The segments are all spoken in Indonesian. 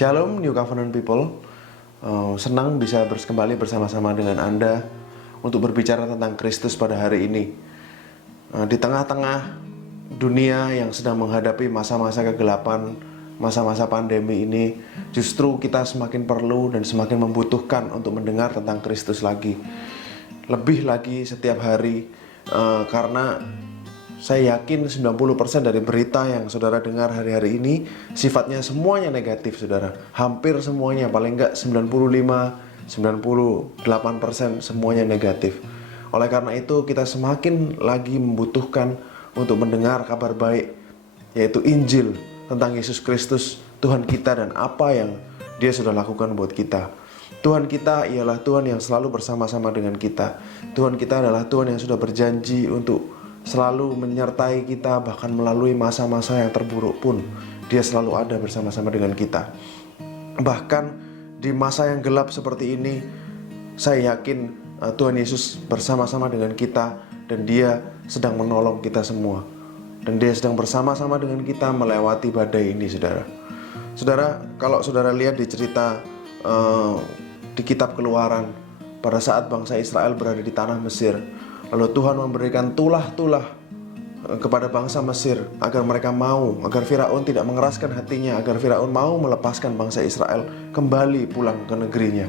Shalom New Covenant People. Senang bisa kembali bersama-sama dengan Anda untuk berbicara tentang Kristus pada hari ini. Di tengah-tengah dunia yang sedang menghadapi masa-masa kegelapan, masa-masa pandemi ini, justru kita semakin perlu dan semakin membutuhkan untuk mendengar tentang Kristus lagi. Lebih lagi setiap hari, karena saya yakin 90% dari berita yang saudara dengar hari-hari ini sifatnya semuanya negatif, saudara. Hampir semuanya, paling enggak 98% semuanya negatif. Oleh karena itu kita semakin lagi membutuhkan untuk mendengar kabar baik, yaitu Injil tentang Yesus Kristus, Tuhan kita, dan apa yang Dia sudah lakukan buat kita. Tuhan kita ialah Tuhan yang selalu bersama-sama dengan kita. Tuhan kita adalah Tuhan yang sudah berjanji untuk selalu menyertai kita, bahkan melalui masa-masa yang terburuk pun Dia selalu ada bersama-sama dengan kita. Bahkan di masa yang gelap seperti ini, saya yakin Tuhan Yesus bersama-sama dengan kita, dan Dia sedang menolong kita semua, dan Dia sedang bersama-sama dengan kita melewati badai ini, saudara. Saudara, kalau saudara lihat di cerita di kitab Keluaran, pada saat bangsa Israel berada di tanah Mesir, lalu Tuhan memberikan tulah-tulah kepada bangsa Mesir agar mereka mau, agar Firaun tidak mengeraskan hatinya, agar Firaun mau melepaskan bangsa Israel kembali pulang ke negerinya.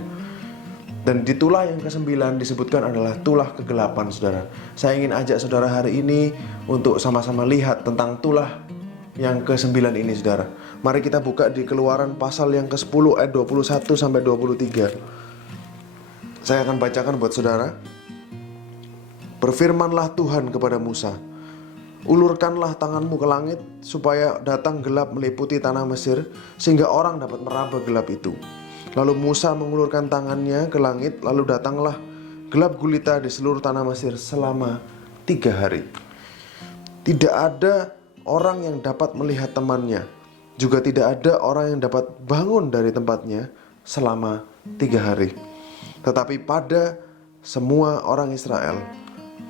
Dan di tulah yang ke-9 disebutkan adalah tulah kegelapan, saudara. Saya ingin ajak saudara hari ini untuk sama-sama lihat tentang tulah yang ke-9 ini, saudara. Mari kita buka di Keluaran pasal yang ke-10 ayat 21 sampai 23. Saya akan bacakan buat saudara. Berfirmanlah Tuhan kepada Musa, ulurkanlah tanganmu ke langit supaya datang gelap meliputi tanah Mesir, sehingga orang dapat meraba gelap itu. Lalu Musa mengulurkan tangannya ke langit, lalu datanglah gelap gulita di seluruh tanah Mesir selama 3 hari. Tidak ada orang yang dapat melihat temannya, juga tidak ada orang yang dapat bangun dari tempatnya selama 3 hari. Tetapi pada semua orang Israel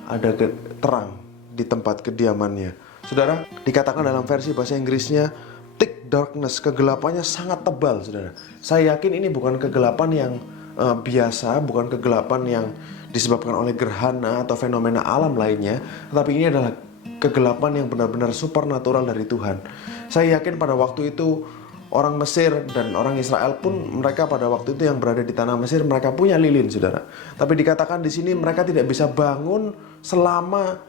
ada terang di tempat kediamannya. Saudara, dikatakan dalam versi bahasa Inggrisnya thick darkness, kegelapannya sangat tebal, saudara. Saya yakin ini bukan kegelapan yang biasa, bukan kegelapan yang disebabkan oleh gerhana atau fenomena alam lainnya, tetapi ini adalah kegelapan yang benar-benar supernatural dari Tuhan. Saya yakin pada waktu itu orang Mesir dan orang Israel pun, mereka pada waktu itu yang berada di tanah Mesir, mereka punya lilin, saudara. Tapi dikatakan di sini mereka tidak bisa bangun selama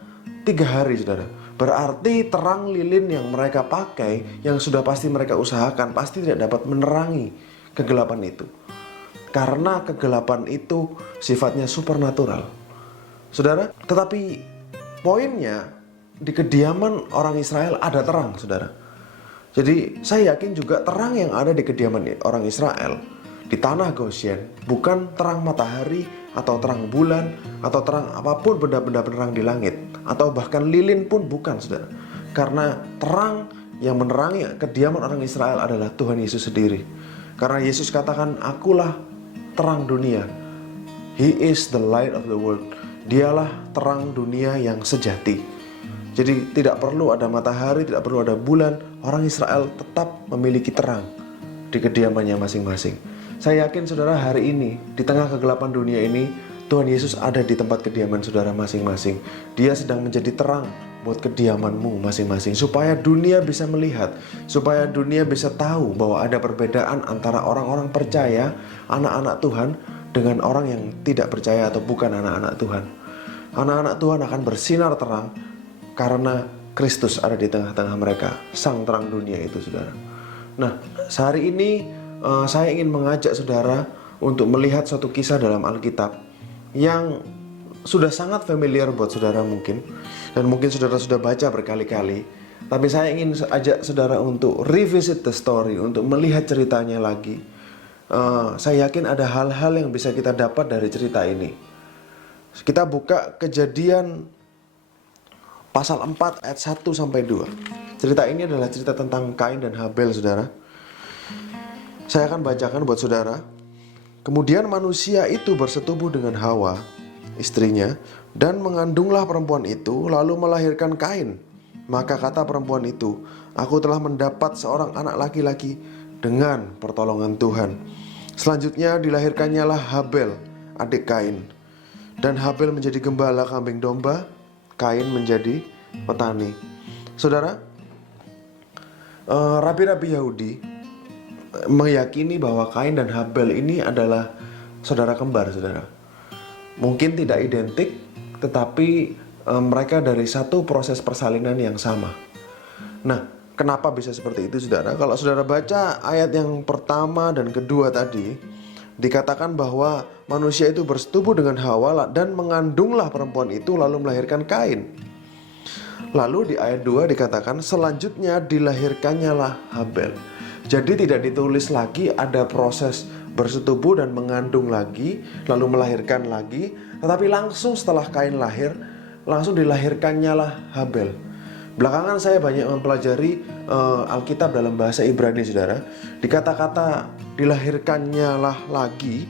3 hari, saudara. Berarti terang lilin yang mereka pakai, yang sudah pasti mereka usahakan, pasti tidak dapat menerangi kegelapan itu. Karena kegelapan itu sifatnya supernatural, saudara. Tetapi poinnya, di kediaman orang Israel ada terang, saudara. Jadi saya yakin juga terang yang ada di kediaman orang Israel di tanah Goshen bukan terang matahari atau terang bulan atau terang apapun benda-benda penerang di langit, atau bahkan lilin pun bukan, saudara. Karena terang yang menerangi kediaman orang Israel adalah Tuhan Yesus sendiri. Karena Yesus katakan, akulah terang dunia. He is the light of the world. Dialah terang dunia yang sejati. Jadi tidak perlu ada matahari, tidak perlu ada bulan, orang Israel tetap memiliki terang di kediamannya masing-masing. Saya yakin saudara, hari ini di tengah kegelapan dunia ini, Tuhan Yesus ada di tempat kediaman saudara masing-masing. Dia sedang menjadi terang buat kediamanmu masing-masing, supaya dunia bisa melihat, supaya dunia bisa tahu bahwa ada perbedaan antara orang-orang percaya, anak-anak Tuhan, dengan orang yang tidak percaya atau bukan anak-anak Tuhan. Anak-anak Tuhan akan bersinar terang karena Kristus ada di tengah-tengah mereka, sang terang dunia itu, saudara. Nah, sehari ini saya ingin mengajak saudara untuk melihat suatu kisah dalam Alkitab yang sudah sangat familiar buat saudara mungkin, dan mungkin saudara sudah baca berkali-kali. Tapi saya ingin ajak saudara untuk revisit the story, untuk melihat ceritanya lagi. Saya yakin ada hal-hal yang bisa kita dapat dari cerita ini. Kita buka Kejadian pasal 4 ayat 1 sampai 2. Cerita ini adalah cerita tentang Kain dan Habel, saudara. Saya akan bacakan buat saudara. Kemudian manusia itu bersetubuh dengan Hawa, istrinya, dan mengandunglah perempuan itu, lalu melahirkan Kain. Maka kata perempuan itu, aku telah mendapat seorang anak laki-laki dengan pertolongan Tuhan. Selanjutnya dilahirkannya lah Habel, adik Kain. Dan Habel menjadi gembala kambing domba, Kain menjadi petani. Saudara, rabi-rabi Yahudi meyakini bahwa Kain dan Habel ini adalah saudara kembar, saudara. Mungkin tidak identik, tetapi mereka dari satu proses persalinan yang sama. Nah, kenapa bisa seperti itu, saudara? Kalau saudara baca ayat yang pertama dan kedua tadi, dikatakan bahwa manusia itu bersetubuh dengan Hawa dan mengandunglah perempuan itu lalu melahirkan Kain. Lalu di ayat 2 dikatakan selanjutnya dilahirkannya lah Habel. Jadi tidak ditulis lagi ada proses bersetubuh dan mengandung lagi, lalu melahirkan lagi, tetapi langsung setelah Kain lahir, langsung dilahirkannya lah Habel. Belakangan saya banyak mempelajari Alkitab dalam bahasa Ibrani, saudara. Di kata-kata dilahirkannya lah lagi,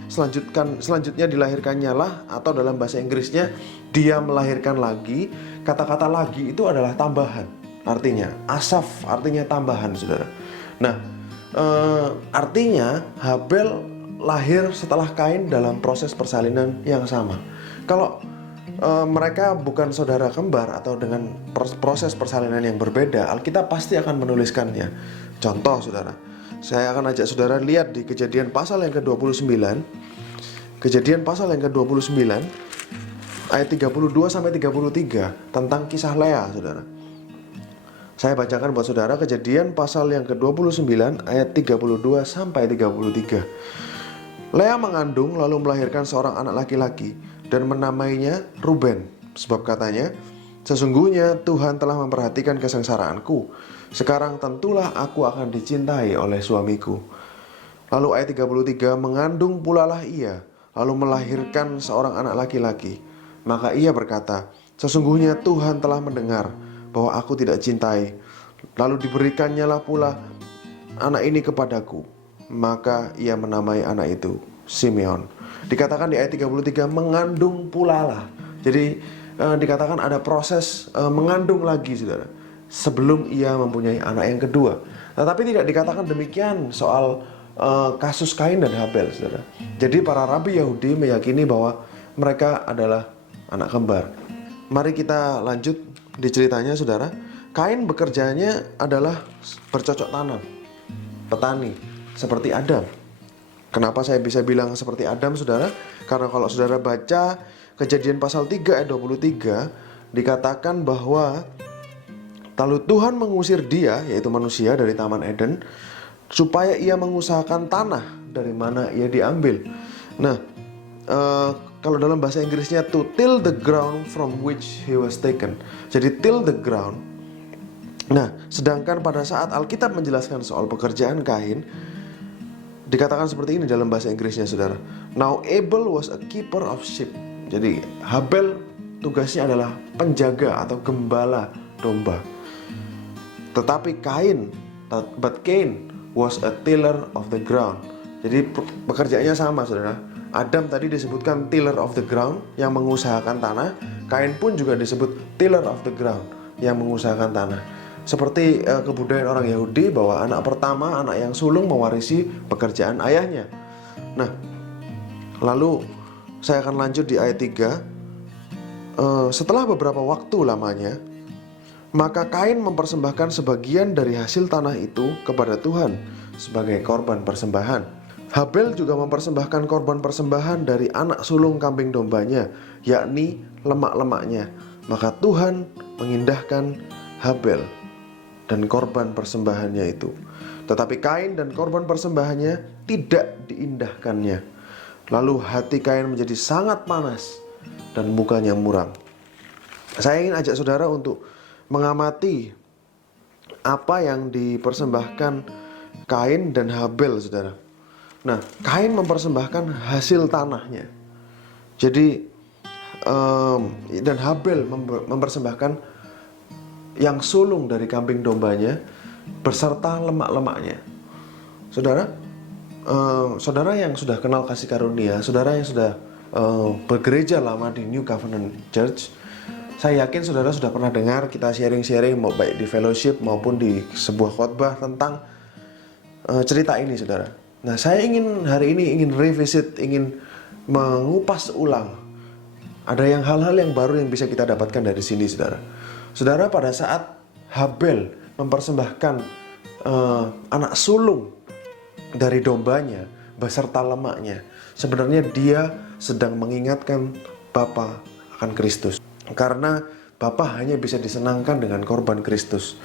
selanjutnya dilahirkannya lah, atau dalam bahasa Inggrisnya dia melahirkan lagi. Kata-kata lagi itu adalah tambahan, artinya asaf, artinya tambahan, saudara. Nah, artinya Habel lahir setelah Kain dalam proses persalinan yang sama. Kalau mereka bukan saudara kembar atau dengan proses persalinan yang berbeda, Alkitab pasti akan menuliskannya. Contoh, saudara, saya akan ajak saudara lihat di Kejadian pasal yang ke-29. Kejadian pasal yang ke-29 ayat 32 sampai 33 tentang kisah Lea, saudara. Saya bacakan buat saudara Kejadian pasal yang ke-29 ayat 32 sampai 33. Lea mengandung lalu melahirkan seorang anak laki-laki dan menamainya Ruben, sebab katanya, sesungguhnya Tuhan telah memperhatikan kesengsaraanku. Sekarang tentulah aku akan dicintai oleh suamiku. Lalu ayat 33, mengandung pula lah ia, lalu melahirkan seorang anak laki-laki. Maka ia berkata, sesungguhnya Tuhan telah mendengar bahwa aku tidak cintai. Lalu diberikannya lah pula anak ini kepadaku. Maka ia menamai anak itu Simeon. Dikatakan di ayat 33 mengandung pula lah. Jadi dikatakan ada proses mengandung lagi, saudara, sebelum ia mempunyai anak yang kedua. Tetapi tidak dikatakan demikian soal kasus Kain dan Habel, saudara. Jadi para rabi Yahudi meyakini bahwa mereka adalah anak kembar. Mari kita lanjut di ceritanya, saudara. Kain bekerjanya adalah bercocok tanam, petani, seperti Adam. Kenapa saya bisa bilang seperti Adam, saudara? Karena kalau saudara baca Kejadian pasal 3 ayat 23, dikatakan bahwa lalu Tuhan mengusir dia, yaitu manusia, dari Taman Eden, supaya ia mengusahakan tanah dari mana ia diambil. Nah, kalau dalam bahasa Inggrisnya to till the ground from which he was taken. Jadi till the ground. Nah, sedangkan pada saat Alkitab menjelaskan soal pekerjaan Kain, dikatakan seperti ini dalam bahasa Inggrisnya, saudara. Now Abel was a keeper of sheep. Jadi Habel tugasnya adalah penjaga atau gembala domba. Tetapi Kain, but Cain was a tiller of the ground. Jadi pekerjaannya sama, saudara. Adam tadi disebutkan tiller of the ground, yang mengusahakan tanah. Kain pun juga disebut tiller of the ground, yang mengusahakan tanah. Seperti kebudayaan orang Yahudi bahwa anak pertama, anak yang sulung, mewarisi pekerjaan ayahnya. Nah, lalu saya akan lanjut di ayat 3. Setelah beberapa waktu lamanya, maka Kain mempersembahkan sebagian dari hasil tanah itu kepada Tuhan sebagai korban persembahan. Habel juga mempersembahkan korban persembahan dari anak sulung kambing dombanya, yakni lemak-lemaknya. Maka Tuhan mengindahkan Habel dan korban persembahannya itu. Tetapi Kain dan korban persembahannya tidak diindahkannya. Lalu hati Kain menjadi sangat panas dan mukanya muram. Saya ingin ajak saudara untuk mengamati apa yang dipersembahkan Kain dan Habel, saudara. Nah, Kain mempersembahkan hasil tanahnya. Jadi dan Habel mempersembahkan yang sulung dari kambing dombanya beserta lemak-lemaknya. Saudara, saudara yang sudah kenal kasih karunia, saudara yang sudah bergereja lama di New Covenant Church, saya yakin saudara sudah pernah dengar kita sharing-sharing baik di fellowship maupun di sebuah khotbah tentang cerita ini, saudara. Nah, saya hari ini ingin revisit, ingin mengupas ulang. Ada hal-hal yang baru yang bisa kita dapatkan dari sini, saudara. Saudara, pada saat Habel mempersembahkan anak sulung dari dombanya beserta lemaknya, sebenarnya dia sedang mengingatkan Bapa akan Kristus. Karena Bapa hanya bisa disenangkan dengan korban Kristus.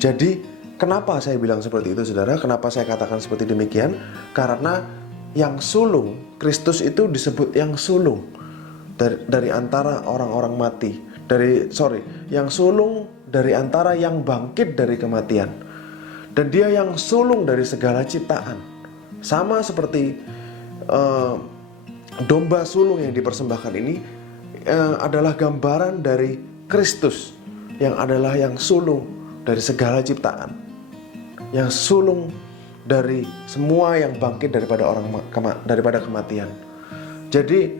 Jadi, kenapa saya bilang seperti itu, saudara? Kenapa saya katakan seperti demikian? Karena yang sulung, Kristus itu disebut yang sulung dari antara orang-orang mati. Yang sulung dari antara yang bangkit dari kematian. Dan dia yang sulung dari segala ciptaan. Sama seperti domba sulung yang dipersembahkan ini adalah gambaran dari Kristus yang adalah yang sulung dari segala ciptaan, yang sulung dari semua yang bangkit daripada kematian. Jadi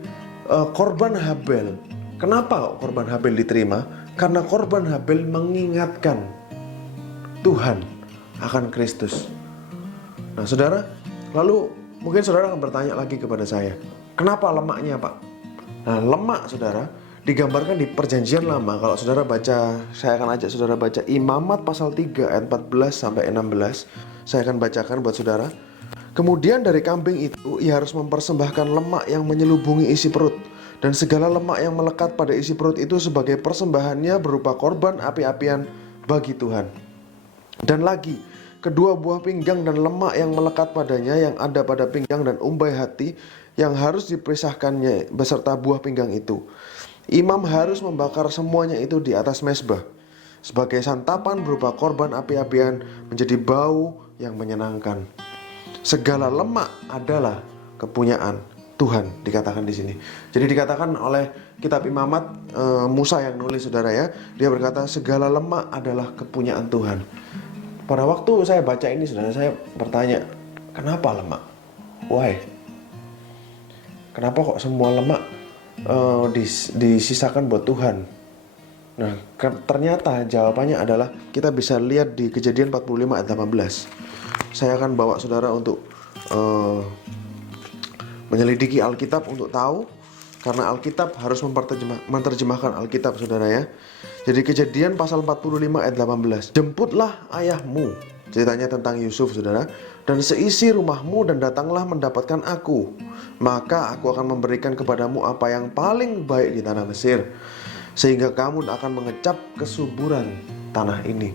korban Habel, kenapa korban Habel diterima? Karena korban Habel mengingatkan Tuhan akan Kristus. Nah, saudara, lalu mungkin saudara akan bertanya lagi kepada saya, kenapa lemaknya, Pak? Nah, lemak, saudara, digambarkan di Perjanjian Lama. Kalau saudara baca, saya akan ajak saudara baca Imamat pasal 3 ayat 14 sampai 16. Saya akan bacakan buat saudara. Kemudian dari kambing itu ia harus mempersembahkan lemak yang menyelubungi isi perut, dan segala lemak yang melekat pada isi perut itu sebagai persembahannya berupa korban api-apian bagi Tuhan. Dan lagi, kedua buah pinggang dan lemak yang melekat padanya yang ada pada pinggang dan umbai hati yang harus dipisahkannya beserta buah pinggang itu. Imam harus membakar semuanya itu di atas mezbah sebagai santapan berupa korban api-apian menjadi bau yang menyenangkan. Segala lemak adalah kepunyaan Tuhan, dikatakan di sini. Jadi dikatakan oleh kitab Imamat, Musa yang nulis, saudara ya. Dia berkata segala lemak adalah kepunyaan Tuhan. Pada waktu saya baca ini, saudara, saya bertanya, kenapa lemak? Why? Kenapa kok semua lemak disisakan buat Tuhan? Nah, ternyata jawabannya adalah kita bisa lihat di Kejadian 45 ayat 18. Saya akan bawa saudara untuk menyelidiki Alkitab untuk tahu, karena Alkitab harus menerjemahkan Alkitab, saudara ya. Jadi Kejadian pasal 45 ayat 18. Jemputlah ayahmu, ceritanya tentang Yusuf, saudara, dan seisi rumahmu, dan datanglah mendapatkan aku. Maka aku akan memberikan kepadamu apa yang paling baik di tanah Mesir, sehingga kamu akan mengecap kesuburan tanah ini.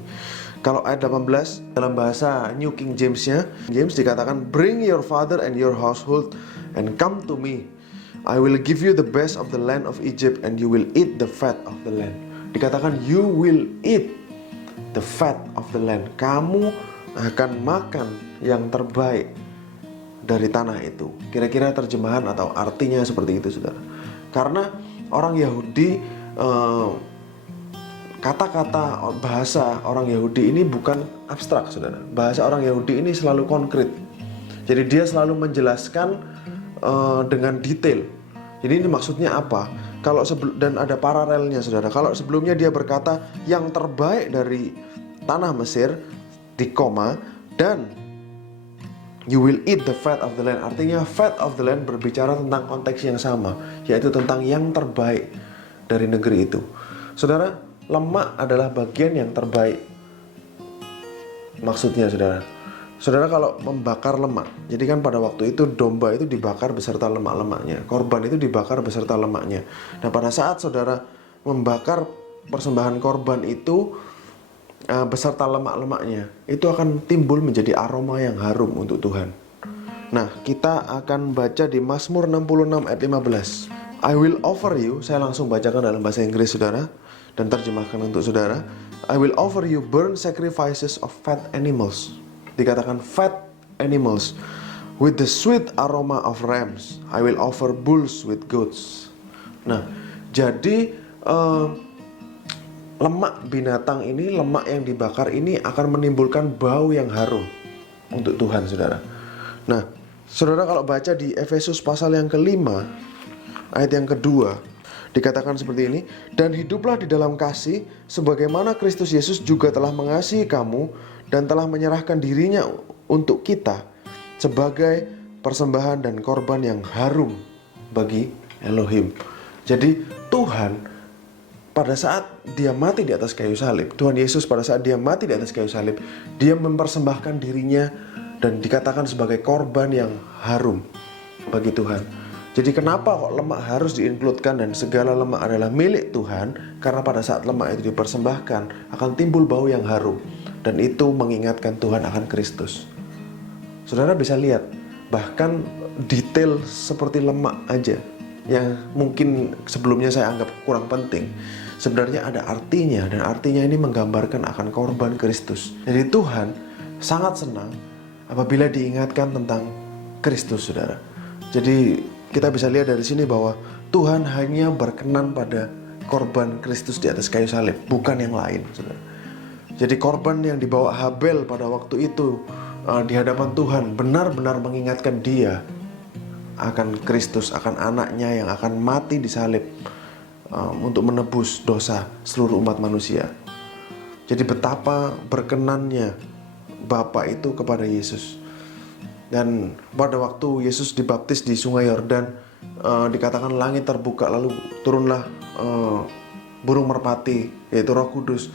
Kalau ayat 18 dalam bahasa New King James-nya, James dikatakan, bring your father and your household and come to me. I will give you the best of the land of Egypt and you will eat the fat of the land. Dikatakan you will eat the fat of the land. Kamu akan makan yang terbaik dari tanah itu. Kira-kira terjemahan atau artinya seperti itu, saudara. Karena orang Yahudi, kata-kata bahasa orang Yahudi ini bukan abstrak, saudara. Bahasa orang Yahudi ini selalu konkret. Jadi dia selalu menjelaskan dengan detail. Jadi ini maksudnya apa? Dan ada paralelnya, saudara. Kalau sebelumnya dia berkata yang terbaik dari tanah Mesir di koma, dan you will eat the fat of the land. Artinya fat of the land berbicara tentang konteks yang sama, yaitu tentang yang terbaik dari negeri itu. Saudara, lemak adalah bagian yang terbaik. Maksudnya, saudara, kalau membakar lemak, jadi kan pada waktu itu domba itu dibakar beserta lemak-lemaknya, korban itu dibakar beserta lemaknya. Nah, pada saat saudara membakar persembahan korban itu beserta lemak-lemaknya, itu akan timbul menjadi aroma yang harum untuk Tuhan. Nah, kita akan baca di Mazmur 66 ayat 15. I will offer you, saya langsung bacakan dalam bahasa Inggris, saudara, dan terjemahkan untuk saudara. I will offer you burnt sacrifices of fat animals. Dikatakan fat animals with the sweet aroma of rams. I will offer bulls with goats. Nah, jadi lemak binatang ini, lemak yang dibakar ini akan menimbulkan bau yang harum untuk Tuhan, saudara. Nah, saudara kalau baca di Efesus pasal yang kelima, ayat yang kedua, dikatakan seperti ini, dan hiduplah di dalam kasih, sebagaimana Kristus Yesus juga telah mengasihi kamu, dan telah menyerahkan dirinya untuk kita sebagai persembahan dan korban yang harum bagi Elohim. Jadi Tuhan pada saat dia mati di atas kayu salib, Tuhan Yesus pada saat dia mati di atas kayu salib, dia mempersembahkan dirinya dan dikatakan sebagai korban yang harum bagi Tuhan. Jadi kenapa kok lemak harus diinkludkan dan segala lemak adalah milik Tuhan? Karena pada saat lemak itu dipersembahkan akan timbul bau yang harum, dan itu mengingatkan Tuhan akan Kristus. Saudara bisa lihat, bahkan detail seperti lemak aja yang mungkin sebelumnya saya anggap kurang penting, sebenarnya ada artinya, dan artinya ini menggambarkan akan korban Kristus. Jadi Tuhan sangat senang apabila diingatkan tentang Kristus, saudara. Jadi kita bisa lihat dari sini bahwa Tuhan hanya berkenan pada korban Kristus di atas kayu salib, bukan yang lain, saudara. Jadi korban yang dibawa Habel pada waktu itu di hadapan Tuhan benar-benar mengingatkan dia akan Kristus, akan anaknya yang akan mati di salib untuk menebus dosa seluruh umat manusia. Jadi betapa berkenannya Bapa itu kepada Yesus. Dan pada waktu Yesus dibaptis di sungai Yordan, dikatakan langit terbuka, lalu turunlah burung merpati, yaitu Roh Kudus,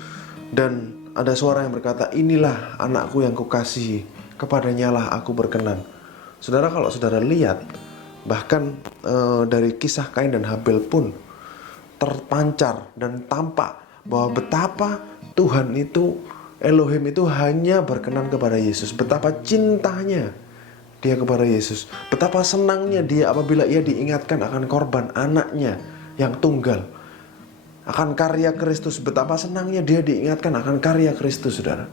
dan ada suara yang berkata, inilah anakku yang kukasihi, kepadanya lah aku berkenan. Saudara, kalau saudara lihat, bahkan dari kisah Kain dan Habel pun terpancar dan tampak bahwa betapa Tuhan itu, Elohim itu hanya berkenan kepada Yesus. Betapa cintanya dia kepada Yesus. Betapa senangnya dia apabila ia diingatkan akan korban anaknya yang tunggal, akan karya Kristus. Betapa senangnya dia diingatkan akan karya Kristus, saudara.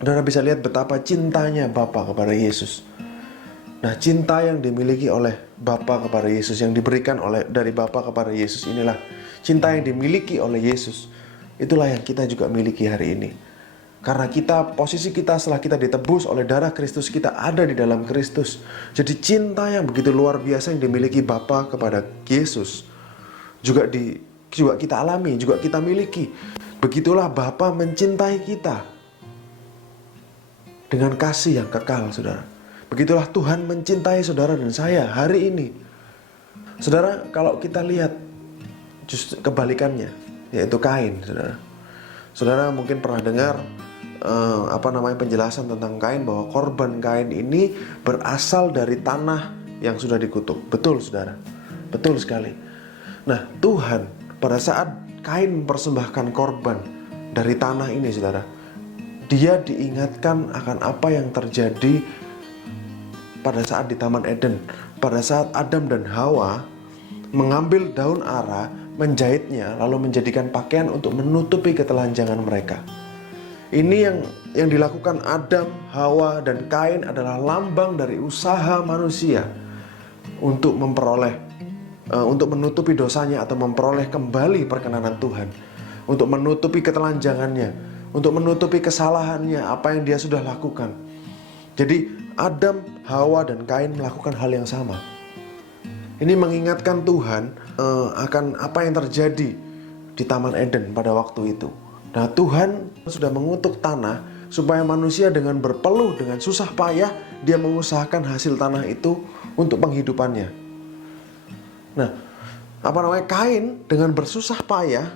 Saudara bisa lihat betapa cintanya Bapa kepada Yesus. Nah, cinta yang dimiliki oleh Bapa kepada Yesus, yang diberikan dari Bapa kepada Yesus, inilah cinta yang dimiliki oleh Yesus. Itulah yang kita juga miliki hari ini. Karena posisi kita setelah kita ditebus oleh darah Kristus, kita ada di dalam Kristus. Jadi cinta yang begitu luar biasa yang dimiliki Bapa kepada Yesus juga kita alami, juga kita miliki. Begitulah Bapa mencintai kita dengan kasih yang kekal, saudara. Begitulah Tuhan mencintai saudara dan saya hari ini. Saudara, kalau kita lihat justru kebalikannya, yaitu Kain, saudara. Saudara mungkin pernah dengar penjelasan tentang Kain, bahwa korban Kain ini berasal dari tanah yang sudah dikutuk. Betul, saudara. Betul sekali. Nah, Tuhan pada saat Kain mempersembahkan korban dari tanah ini, saudara, dia diingatkan akan apa yang terjadi pada saat di Taman Eden. Pada saat Adam dan Hawa mengambil daun ara, menjahitnya, lalu menjadikan pakaian untuk menutupi ketelanjangan mereka. Ini yang dilakukan Adam, Hawa, dan Kain adalah lambang dari usaha manusia untuk untuk menutupi dosanya atau memperoleh kembali perkenanan Tuhan, untuk menutupi ketelanjangannya, untuk menutupi kesalahannya, apa yang dia sudah lakukan. Jadi Adam, Hawa, dan Kain melakukan hal yang sama. Ini mengingatkan Tuhan akan apa yang terjadi di Taman Eden pada waktu itu. Nah, Tuhan sudah mengutuk tanah supaya manusia dengan berpeluh, dengan susah payah, dia mengusahakan hasil tanah itu untuk penghidupannya. Nah, Kain dengan bersusah payah,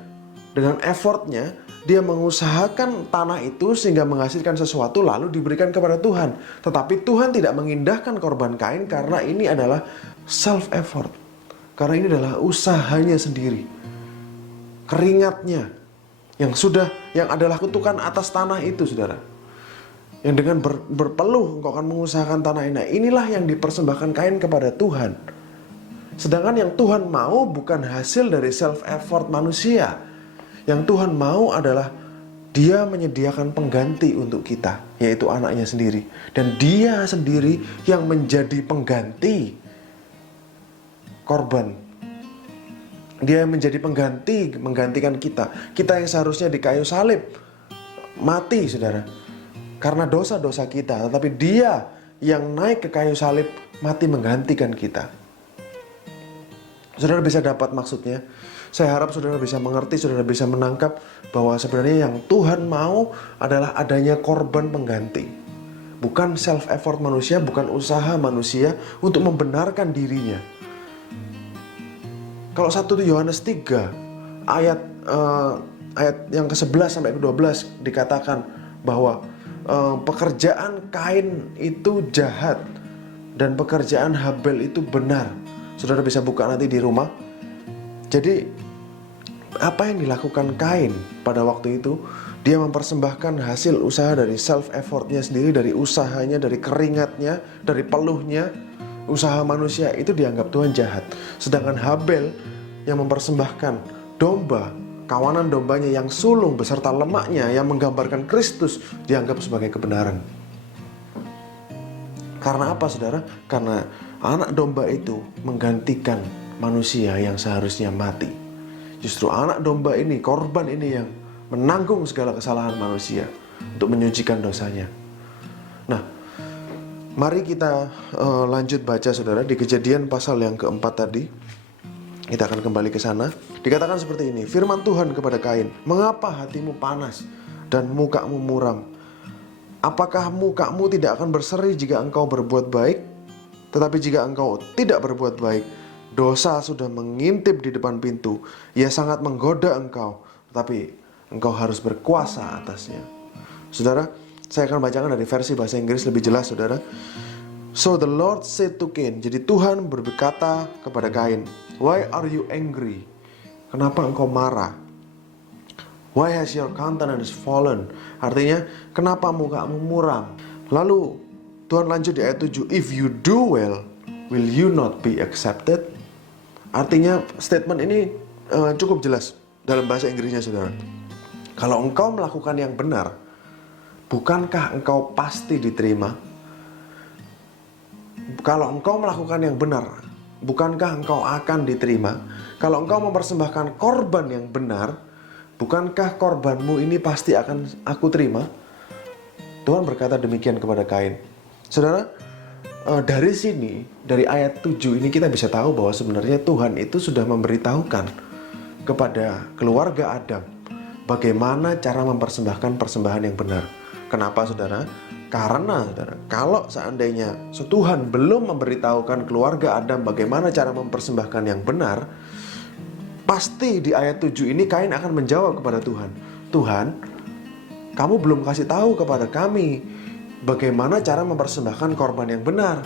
dengan effortnya, dia mengusahakan tanah itu sehingga menghasilkan sesuatu lalu diberikan kepada Tuhan. Tetapi Tuhan tidak mengindahkan korban Kain karena ini adalah self effort. Karena ini adalah usahanya sendiri. Keringatnya yang adalah kutukan atas tanah itu, saudara. Yang dengan berpeluh engkau akan mengusahakan tanah ini. Inilah yang dipersembahkan Kain kepada Tuhan. Sedangkan yang Tuhan mau bukan hasil dari self effort manusia. Yang Tuhan mau adalah dia menyediakan pengganti untuk kita, yaitu anaknya sendiri. Dan dia sendiri yang menjadi pengganti korban. Dia yang menjadi menggantikan kita. Kita yang seharusnya di kayu salib mati, saudara, karena dosa-dosa kita. Tetapi dia yang naik ke kayu salib mati menggantikan kita. Saudara bisa dapat maksudnya? Saya harap saudara bisa mengerti, saudara bisa menangkap bahwa sebenarnya yang Tuhan mau adalah adanya korban pengganti. bukan self effort manusia, bukan usaha manusia untuk membenarkan dirinya. Kalau 1 Yohanes 3 ayat yang ke-11 sampai ke-12 dikatakan bahwa pekerjaan Kain itu jahat dan pekerjaan Habel itu benar. Saudara bisa buka nanti di rumah. Jadi apa yang dilakukan Kain pada waktu itu, dia mempersembahkan hasil usaha dari self effortnya sendiri, dari usahanya, dari keringatnya, dari peluhnya. Usaha manusia itu dianggap Tuhan jahat. Sedangkan Habel yang mempersembahkan domba, kawanan dombanya yang sulung beserta lemaknya yang menggambarkan Kristus, dianggap sebagai kebenaran. Karena apa, saudara? Karena anak domba itu menggantikan manusia yang seharusnya mati. Justru anak domba ini, korban ini yang menanggung segala kesalahan manusia untuk menyucikan dosanya. Nah, mari kita lanjut baca, saudara, di Kejadian pasal yang keempat tadi. Kita akan kembali ke sana. Dikatakan seperti ini, firman Tuhan kepada Kain, "Mengapa hatimu panas dan mukamu muram? Apakah mukamu tidak akan berseri jika engkau berbuat baik? Tetapi jika engkau tidak berbuat baik, dosa sudah mengintip di depan pintu. Ia sangat menggoda engkau, tetapi engkau harus berkuasa atasnya." Saudara, saya akan bacakan dari versi bahasa Inggris lebih jelas, saudara. "So the Lord said to Cain," jadi Tuhan berkata kepada Kain, "Why are you angry?" Kenapa engkau marah? "Why has your countenance fallen?" Artinya, kenapa mukamu muram? Lalu Tuhan lanjut di ayat 7, "If you do well, will you not be accepted?" Artinya statement ini cukup jelas dalam bahasa Inggrisnya, saudara. Kalau engkau melakukan yang benar, bukankah engkau pasti diterima? Kalau engkau melakukan yang benar, bukankah engkau akan diterima? Kalau engkau mempersembahkan korban yang benar, bukankah korbanmu ini pasti akan aku terima? Tuhan berkata demikian kepada Kain. Saudara, dari sini, dari ayat 7 ini kita bisa tahu bahwa sebenarnya Tuhan itu sudah memberitahukan kepada keluarga Adam bagaimana cara mempersembahkan persembahan yang benar. Kenapa, saudara? Karena, saudara, kalau seandainya Tuhan belum memberitahukan keluarga Adam bagaimana cara mempersembahkan yang benar, pasti di ayat 7 ini Kain akan menjawab kepada Tuhan, "Tuhan, kamu belum kasih tahu kepada kami bagaimana cara mempersembahkan korban yang benar."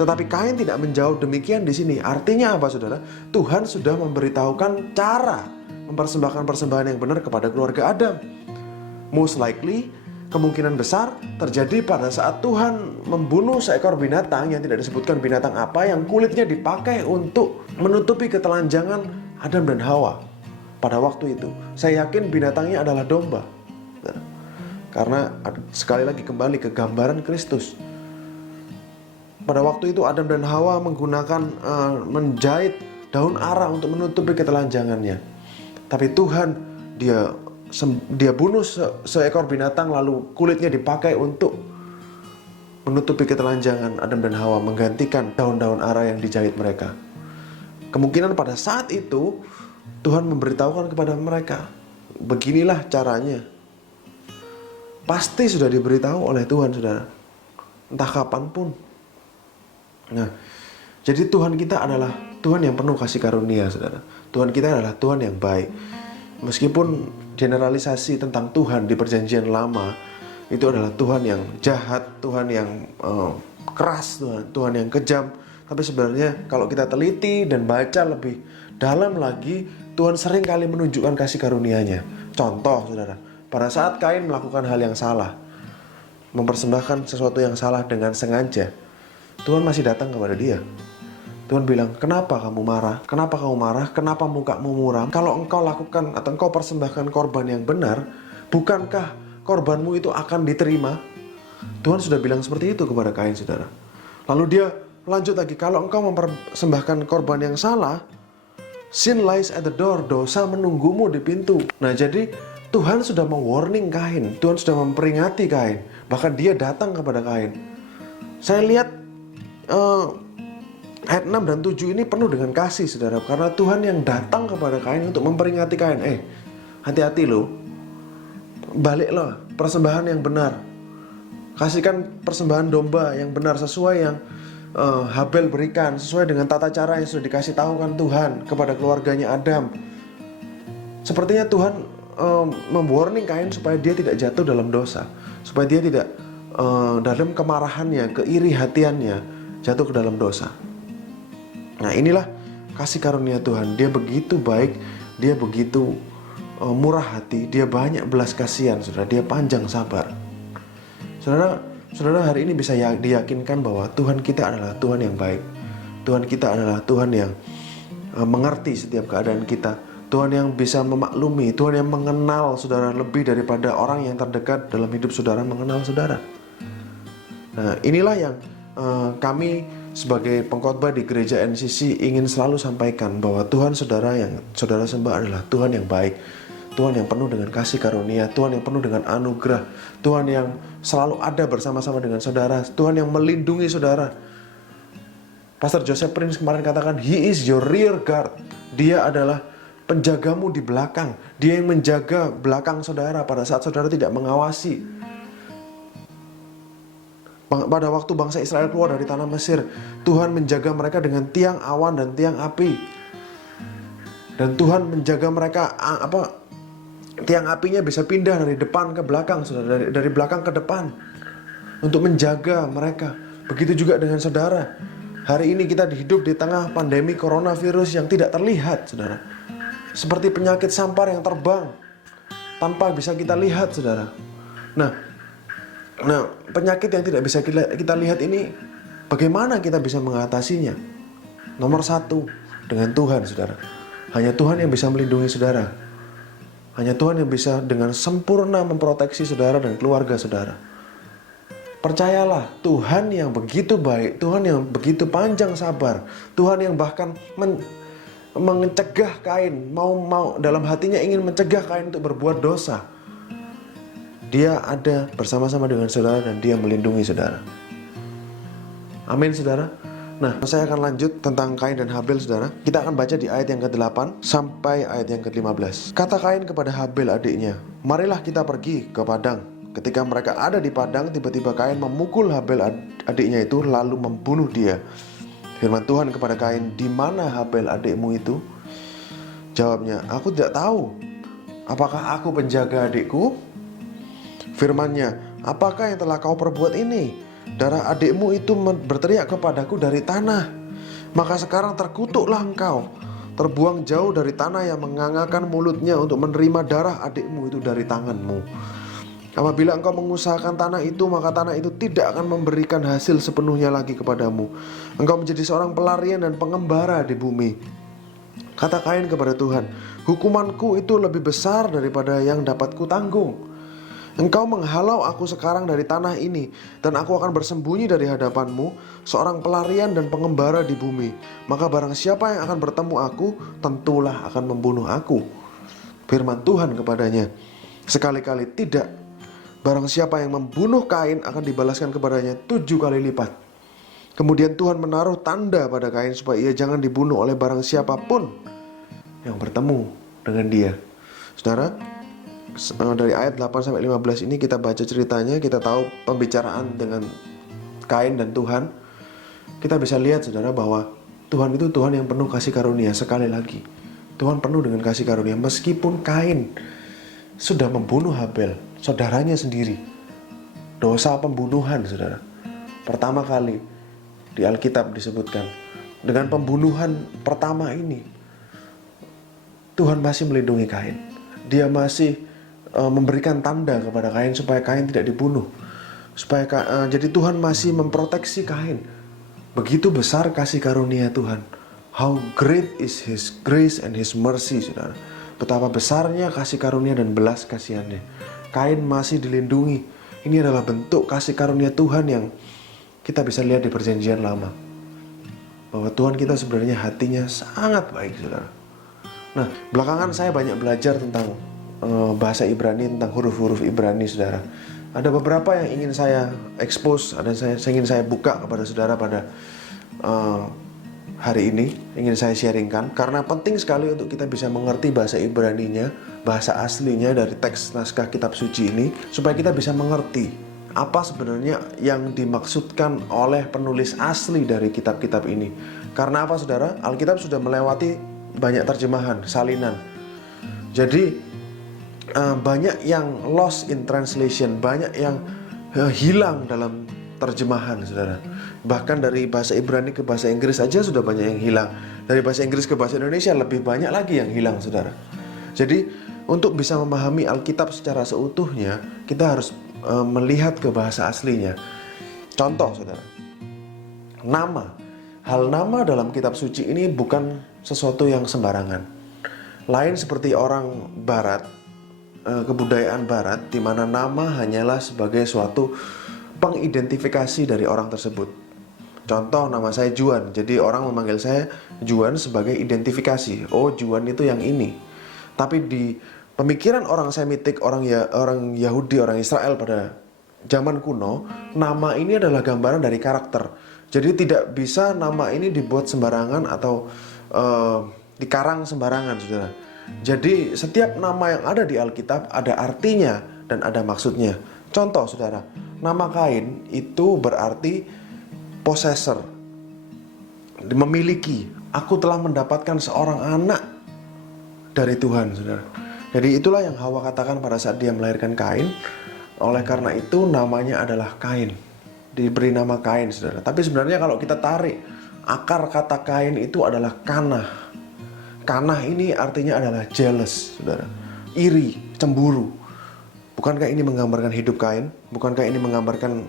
Tetapi Kain tidak menjawab demikian di sini. Artinya apa, saudara? Tuhan sudah memberitahukan cara mempersembahkan persembahan yang benar kepada keluarga Adam. Most likely, kemungkinan besar terjadi pada saat Tuhan membunuh seekor binatang yang tidak disebutkan binatang apa, yang kulitnya dipakai untuk menutupi ketelanjangan Adam dan Hawa pada waktu itu. Saya yakin binatangnya adalah domba. Karena sekali lagi kembali ke gambaran Kristus. Pada waktu itu Adam dan Hawa menggunakan menjahit daun ara untuk menutupi ketelanjangannya. Tapi Tuhan dia bunuh seekor binatang, lalu kulitnya dipakai untuk menutupi ketelanjangan Adam dan Hawa, menggantikan daun-daun ara yang dijahit mereka. Kemungkinan pada saat itu Tuhan memberitahukan kepada mereka, beginilah caranya. Pasti sudah diberitahu oleh Tuhan, saudara, entah kapanpun. Nah, jadi Tuhan kita adalah Tuhan yang penuh kasih karunia, saudara. Tuhan kita adalah Tuhan yang baik. Meskipun generalisasi tentang Tuhan di perjanjian lama itu adalah Tuhan yang jahat, Tuhan yang keras, Tuhan yang kejam, tapi sebenarnya kalau kita teliti dan baca lebih dalam lagi, Tuhan sering kali menunjukkan kasih karunia-Nya. Contoh, saudara, pada saat Kain melakukan hal yang salah, mempersembahkan sesuatu yang salah dengan sengaja, Tuhan masih datang kepada dia. Tuhan bilang, "Kenapa kamu marah? Kenapa kamu marah? Kenapa mukamu muram? Kalau engkau lakukan atau engkau persembahkan korban yang benar, bukankah korbanmu itu akan diterima?" Tuhan sudah bilang seperti itu kepada Kain, saudara. Lalu dia lanjut lagi, "Kalau engkau mempersembahkan korban yang salah, sin lies at the door, dosa menunggumu di pintu." Nah, jadi Tuhan sudah mewarning Kain, Tuhan sudah memperingati Kain. Bahkan dia datang kepada Kain. Saya lihat ayat 6 dan 7 ini penuh dengan kasih, saudara. Karena Tuhan yang datang kepada Kain untuk memperingati Kain. Hati-hati lo, baliklah persembahan yang benar. Kasihkan persembahan domba yang benar sesuai yang Habel berikan, sesuai dengan tata cara yang sudah dikasih tahukan Tuhan kepada keluarganya Adam. Sepertinya Tuhan memwarning Kain supaya dia tidak jatuh dalam dosa, supaya dia tidak dalam kemarahannya, keiri hatiannya jatuh ke dalam dosa. Nah, inilah kasih karunia Tuhan. Dia begitu baik, dia begitu murah hati, dia banyak belas kasihan, saudara. Dia panjang sabar. Saudara hari ini bisa diyakinkan bahwa Tuhan kita adalah Tuhan yang baik. Tuhan kita adalah Tuhan yang mengerti setiap keadaan kita. Tuhan yang bisa memaklumi, Tuhan yang mengenal saudara lebih daripada orang yang terdekat dalam hidup saudara mengenal saudara. Nah, inilah yang kami sebagai pengkhotbah di gereja NCC ingin selalu sampaikan, bahwa Tuhan saudara yang saudara sembah adalah Tuhan yang baik, Tuhan yang penuh dengan kasih karunia, Tuhan yang penuh dengan anugerah, Tuhan yang selalu ada bersama-sama dengan saudara, Tuhan yang melindungi saudara. Pastor Joseph Prince kemarin katakan, He is your rear guard. Dia adalah penjagamu di belakang. Dia yang menjaga belakang saudara pada saat saudara tidak mengawasi. Pada waktu bangsa Israel keluar dari tanah Mesir, Tuhan menjaga mereka dengan tiang awan dan tiang api. Dan Tuhan menjaga mereka, tiang apinya bisa pindah dari depan ke belakang, saudara, dari belakang ke depan, untuk menjaga mereka. Begitu juga dengan saudara. Hari ini kita hidup di tengah pandemi coronavirus yang tidak terlihat, saudara. Seperti penyakit sampar yang terbang tanpa bisa kita lihat, saudara. Nah, penyakit yang tidak bisa kita lihat ini, bagaimana kita bisa mengatasinya? Nomor satu, dengan Tuhan, saudara. Hanya Tuhan yang bisa melindungi saudara. Hanya Tuhan yang bisa dengan sempurna memproteksi saudara dan keluarga saudara. Percayalah, Tuhan yang begitu baik, Tuhan yang begitu panjang sabar, Tuhan yang bahkan mencegah Kain, mau dalam hatinya ingin mencegah Kain untuk berbuat dosa. Dia ada bersama-sama dengan saudara dan dia melindungi saudara. Amin, saudara. Nah, saya akan lanjut tentang Kain dan Habel, saudara. Kita akan baca di ayat yang ke-8 sampai ayat yang ke-15. Kata Kain kepada Habel adiknya, marilah kita pergi ke padang. Ketika mereka ada di padang, tiba-tiba Kain memukul Habel adiknya itu lalu membunuh dia. Firman Tuhan kepada Kain, di mana Habel adikmu itu? Jawabnya, aku tidak tahu. Apakah aku penjaga adikku? Firman-Nya, apakah yang telah kau perbuat ini? Darah adikmu itu berteriak kepadaku dari tanah. Maka sekarang terkutuklah engkau, terbuang jauh dari tanah yang mengangakan mulutnya untuk menerima darah adikmu itu dari tanganmu. Apabila engkau mengusahakan tanah itu, maka tanah itu tidak akan memberikan hasil sepenuhnya lagi kepadamu. Engkau menjadi seorang pelarian dan pengembara di bumi. Kata Kain kepada Tuhan, hukumanku itu lebih besar daripada yang dapat kutanggung. Engkau menghalau aku sekarang dari tanah ini, dan aku akan bersembunyi dari hadapanmu, seorang pelarian dan pengembara di bumi. Maka barang siapa yang akan bertemu aku, tentulah akan membunuh aku. Firman Tuhan kepadanya, sekali-kali tidak. Barang siapa yang membunuh Kain akan dibalaskan kepadanya 7 kali lipat. Kemudian Tuhan menaruh tanda pada Kain supaya ia jangan dibunuh oleh barang siapapun yang bertemu dengan dia. Saudara, dari ayat 8-15 ini kita baca ceritanya, kita tahu pembicaraan dengan Kain dan Tuhan. Kita bisa lihat, saudara, bahwa Tuhan itu Tuhan yang penuh kasih karunia. Sekali lagi, Tuhan penuh dengan kasih karunia. Meskipun Kain sudah membunuh Habel, saudaranya sendiri, dosa pembunuhan, saudara. Pertama kali di Alkitab disebutkan, dengan pembunuhan pertama ini, Tuhan masih melindungi Kain. Dia masih memberikan tanda kepada Kain supaya Kain tidak dibunuh. Jadi Tuhan masih memproteksi Kain. Begitu besar kasih karunia Tuhan. How great is His grace and His mercy, saudara. Betapa besarnya kasih karunia dan belas kasihannya. Kain masih dilindungi. Ini adalah bentuk kasih karunia Tuhan yang kita bisa lihat di perjanjian lama. Bahwa Tuhan kita sebenarnya hatinya sangat baik, saudara. Nah, belakangan saya banyak belajar tentang bahasa Ibrani, tentang huruf-huruf Ibrani, saudara. Ada beberapa yang ingin saya expose, ingin saya buka kepada saudara pada hari ini, ingin saya sharingkan, karena penting sekali untuk kita bisa mengerti bahasa Ibraninya, bahasa aslinya dari teks naskah kitab suci ini, supaya kita bisa mengerti apa sebenarnya yang dimaksudkan oleh penulis asli dari kitab-kitab ini. Karena apa saudara? Alkitab sudah melewati banyak terjemahan, salinan. Jadi banyak yang lost in translation, banyak yang hilang dalam terjemahan saudara. Bahkan dari bahasa Ibrani ke bahasa Inggris aja sudah banyak yang hilang. Dari bahasa Inggris ke bahasa Indonesia lebih banyak lagi yang hilang saudara. Jadi untuk bisa memahami Alkitab secara seutuhnya, kita harus melihat ke bahasa aslinya. Contoh saudara, hal nama dalam kitab suci ini bukan sesuatu yang sembarangan. Lain seperti orang barat, kebudayaan barat, di mana nama hanyalah sebagai suatu pengidentifikasi dari orang tersebut. Contoh, nama saya Juan, jadi orang memanggil saya Juan sebagai identifikasi. Oh, Juan itu yang ini. Tapi di pemikiran orang Semitik, orang Yahudi, orang Israel pada zaman kuno, nama ini adalah gambaran dari karakter. Jadi tidak bisa nama ini dibuat sembarangan atau dikarang sembarangan, saudara. Jadi setiap nama yang ada di Alkitab ada artinya dan ada maksudnya. Contoh, saudara, nama Kain itu berarti possessor, memiliki. Aku telah mendapatkan seorang anak dari Tuhan, saudara. Jadi itulah yang Hawa katakan pada saat dia melahirkan Kain. Oleh karena itu namanya adalah Kain. Diberi nama Kain, saudara. Tapi sebenarnya kalau kita tarik, akar kata Kain itu adalah kanah. Kanah ini artinya adalah jealous, saudara. Iri, cemburu. Bukankah ini menggambarkan hidup Kain? Bukankah ini menggambarkan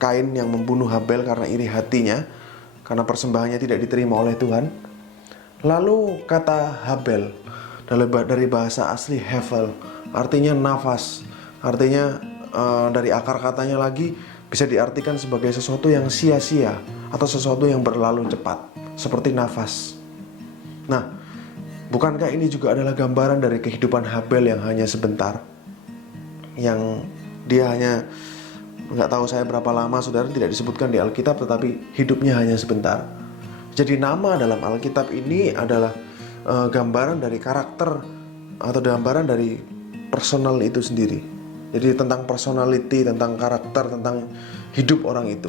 Kain yang membunuh Habel karena iri hatinya, karena persembahannya tidak diterima oleh Tuhan? Lalu kata Habel dari bahasa asli Hevel, artinya nafas. Artinya dari akar katanya lagi bisa diartikan sebagai sesuatu yang sia-sia atau sesuatu yang berlalu cepat, seperti nafas. Nah, bukankah ini juga adalah gambaran dari kehidupan Habel yang hanya sebentar? Yang dia hanya, nggak tahu saya berapa lama, saudara, tidak disebutkan di Alkitab, tetapi hidupnya hanya sebentar. Jadi nama dalam Alkitab ini adalah gambaran dari karakter atau gambaran dari personal itu sendiri. Jadi tentang personality, tentang karakter, tentang hidup orang itu.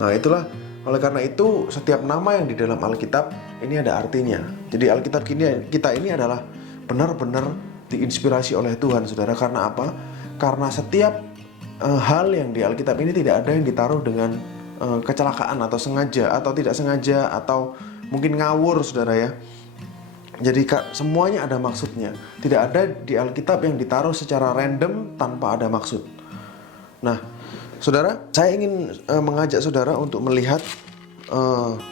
Nah itulah, oleh karena itu setiap nama yang di dalam Alkitab ini ada artinya. Jadi Alkitab kita ini adalah benar-benar diinspirasi oleh Tuhan, saudara. Karena apa? Karena setiap hal yang di Alkitab ini tidak ada yang ditaruh dengan kecelakaan atau sengaja atau tidak sengaja atau mungkin ngawur, saudara ya. Jadi semuanya ada maksudnya. Tidak ada di Alkitab yang ditaruh secara random tanpa ada maksud. Nah, saudara, saya ingin mengajak saudara untuk melihat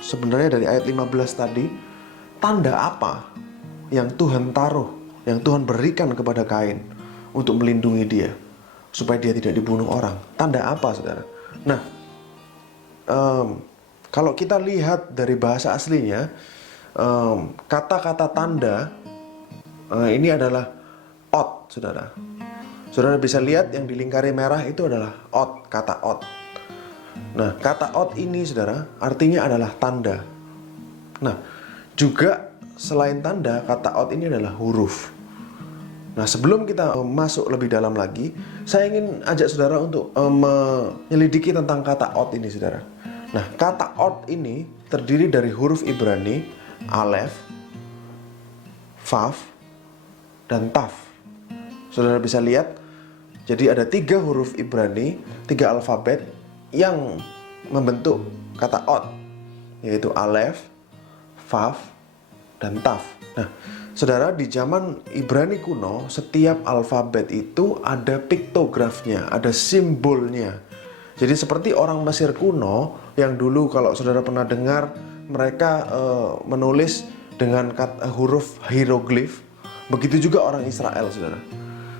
sebenarnya dari ayat 15 tadi, tanda apa yang Tuhan taruh, yang Tuhan berikan kepada Kain untuk melindungi dia, supaya dia tidak dibunuh orang. Tanda apa, saudara? Nah, kalau kita lihat dari bahasa aslinya, kata-kata tanda ini adalah ot, saudara. Saudara bisa lihat yang dilingkari merah itu adalah ot, kata ot. Nah, kata ot ini, saudara, artinya adalah tanda. Nah, juga selain tanda, kata ot ini adalah huruf. Nah, sebelum kita masuk lebih dalam lagi, saya ingin ajak saudara untuk menyelidiki tentang kata ot ini, saudara. Nah, kata ot ini terdiri dari huruf Ibrani, Alef, Vav, dan Tav. Saudara bisa lihat, jadi ada 3 huruf Ibrani, 3 alfabet yang membentuk kata ot, yaitu Alef, Vav, dan Tav. Nah, saudara, di zaman Ibrani kuno, setiap alfabet itu ada piktografnya, ada simbolnya. Jadi seperti orang Mesir kuno yang dulu, kalau saudara pernah dengar, mereka menulis dengan huruf hieroglif. Begitu juga orang Israel, saudara.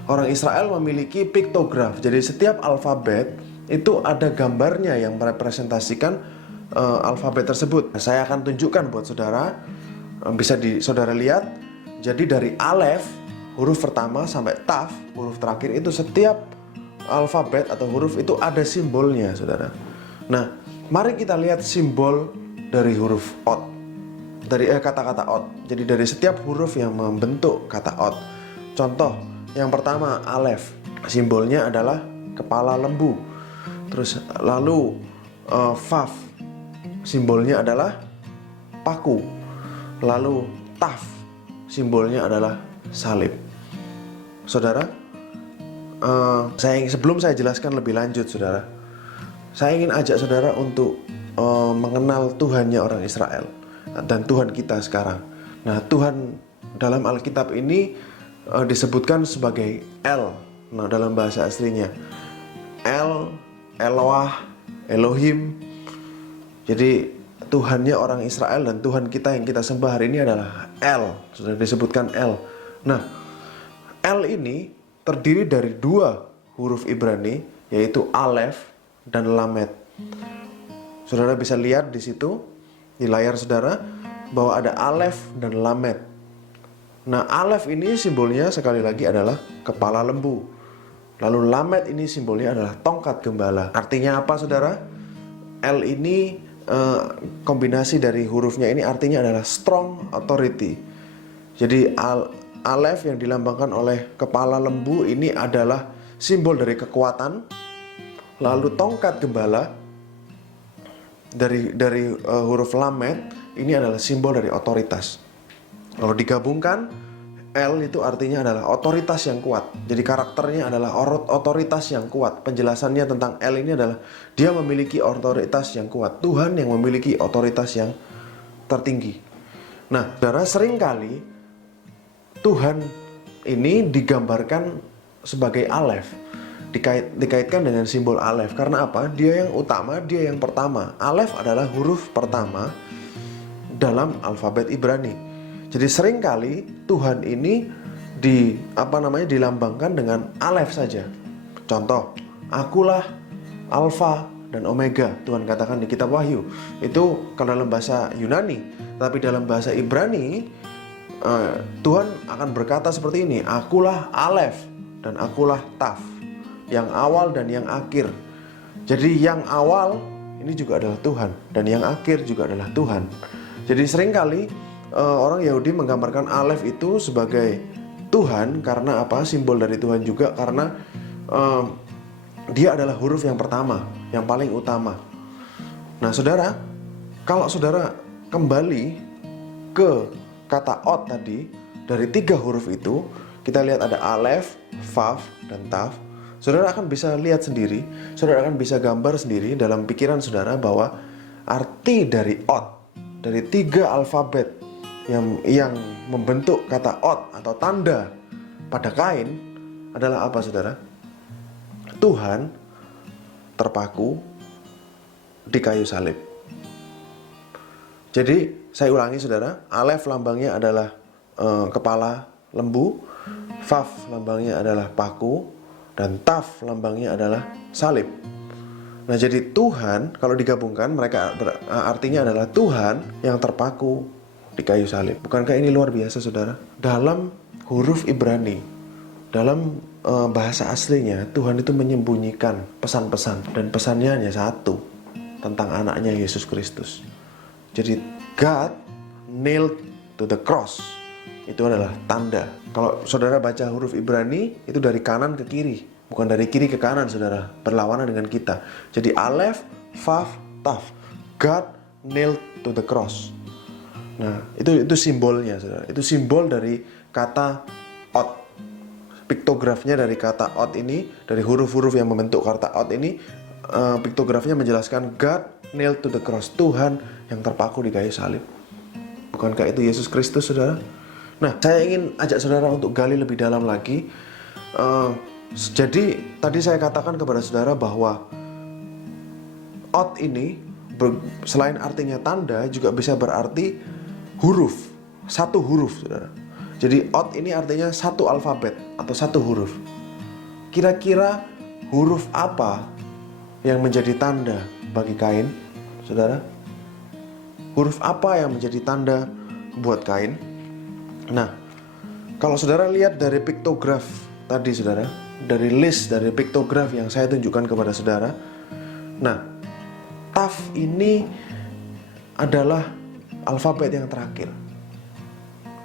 Orang Israel memiliki piktograf. Jadi setiap alfabet itu ada gambarnya yang merepresentasikan alfabet tersebut. Saya akan tunjukkan buat saudara. Bisa saudara lihat. Jadi dari Alef, huruf pertama, sampai Tav, huruf terakhir, itu setiap alfabet atau huruf itu ada simbolnya, saudara. Nah, mari kita lihat simbol dari huruf ot, dari kata-kata ot. Jadi dari setiap huruf yang membentuk kata ot. Contoh yang pertama, Alef, simbolnya adalah kepala lembu. Terus lalu Vav simbolnya adalah paku. Lalu Tav simbolnya adalah salib. Saudara, sebelum saya jelaskan lebih lanjut, saudara, saya ingin ajak saudara untuk mengenal Tuhannya orang Israel dan Tuhan kita sekarang. Nah, Tuhan dalam Alkitab ini disebutkan sebagai El. Nah, dalam bahasa aslinya El, Eloah, Elohim. Jadi Tuhannya orang Israel dan Tuhan kita yang kita sembah hari ini adalah El. Sudah disebutkan El. Nah, El ini terdiri dari dua huruf Ibrani, yaitu Alef dan Lamed. Saudara bisa lihat di situ di layar saudara bahwa ada Alef dan Lamed. Nah, Alef ini simbolnya sekali lagi adalah kepala lembu. Lalu Lamed ini simbolnya adalah tongkat gembala. Artinya apa, saudara? L ini kombinasi dari hurufnya ini artinya adalah strong authority. Jadi Alef yang dilambangkan oleh kepala lembu ini adalah simbol dari kekuatan. Lalu tongkat gembala dari huruf Lamed ini adalah simbol dari otoritas. Kalau digabungkan, L itu artinya adalah otoritas yang kuat. Jadi karakternya adalah otoritas yang kuat. Penjelasannya tentang L ini adalah dia memiliki otoritas yang kuat. Tuhan yang memiliki otoritas yang tertinggi. Nah, saudara, seringkali Tuhan ini digambarkan sebagai Alef. Dikaitkan dengan simbol Alef. Karena apa? Dia yang utama, dia yang pertama. Alef adalah huruf pertama dalam alfabet Ibrani. Jadi seringkali Tuhan ini dilambangkan dengan Alef saja. Contoh, akulah Alfa dan Omega. Tuhan katakan di kitab Wahyu. Itu kalau dalam bahasa Yunani. Tapi dalam bahasa Ibrani, Tuhan akan berkata seperti ini. Akulah Alef dan akulah Tav. Yang awal dan yang akhir. Jadi yang awal ini juga adalah Tuhan. Dan yang akhir juga adalah Tuhan. Jadi seringkali orang Yahudi menggambarkan Alef itu sebagai Tuhan. Karena apa? Simbol dari Tuhan juga. Karena dia adalah huruf yang pertama, yang paling utama. Nah, saudara, kalau saudara kembali ke kata Ot tadi, dari 3 huruf itu, kita lihat ada Alef, Vav, dan Tav. Saudara akan bisa lihat sendiri, saudara akan bisa gambar sendiri dalam pikiran saudara bahwa arti dari Ot, dari 3 alfabet yang membentuk kata Ot atau tanda pada kain adalah apa, saudara? Tuhan terpaku di kayu salib. Jadi saya ulangi, saudara. Alef lambangnya adalah kepala lembu, Vav lambangnya adalah paku, dan Tav lambangnya adalah salib. Nah, jadi Tuhan kalau digabungkan mereka artinya adalah Tuhan yang terpaku di kayu salib. Bukankah ini luar biasa, saudara? Dalam huruf Ibrani, dalam bahasa aslinya, Tuhan itu menyembunyikan pesan-pesan. Dan pesannya hanya satu, tentang anaknya Yesus Kristus. Jadi God nailed to the cross. Itu adalah tanda. Kalau saudara baca huruf Ibrani, itu dari kanan ke kiri, bukan dari kiri ke kanan, saudara. Berlawanan dengan kita. Jadi Alef, Vav, Tav. God nailed to the cross. Nah, itu simbolnya, saudara. Itu simbol dari kata Ot. Piktografnya dari kata Ot ini, dari huruf-huruf yang membentuk kata Ot ini, piktografnya menjelaskan God nailed to the cross. Tuhan yang terpaku di kayu salib. Bukankah itu Yesus Kristus, saudara? Nah, saya ingin ajak saudara untuk gali lebih dalam lagi. Jadi, tadi saya katakan kepada saudara bahwa Ot ini, selain artinya tanda, juga bisa berarti huruf. Satu huruf, saudara. Jadi Ot ini artinya satu alfabet atau satu huruf. Kira-kira huruf apa yang menjadi tanda bagi Kain, saudara? Huruf apa yang menjadi tanda buat Kain? Nah, kalau saudara lihat dari piktograf tadi, saudara, dari list dari piktograf yang saya tunjukkan kepada saudara. Nah, Tav ini adalah alfabet yang terakhir.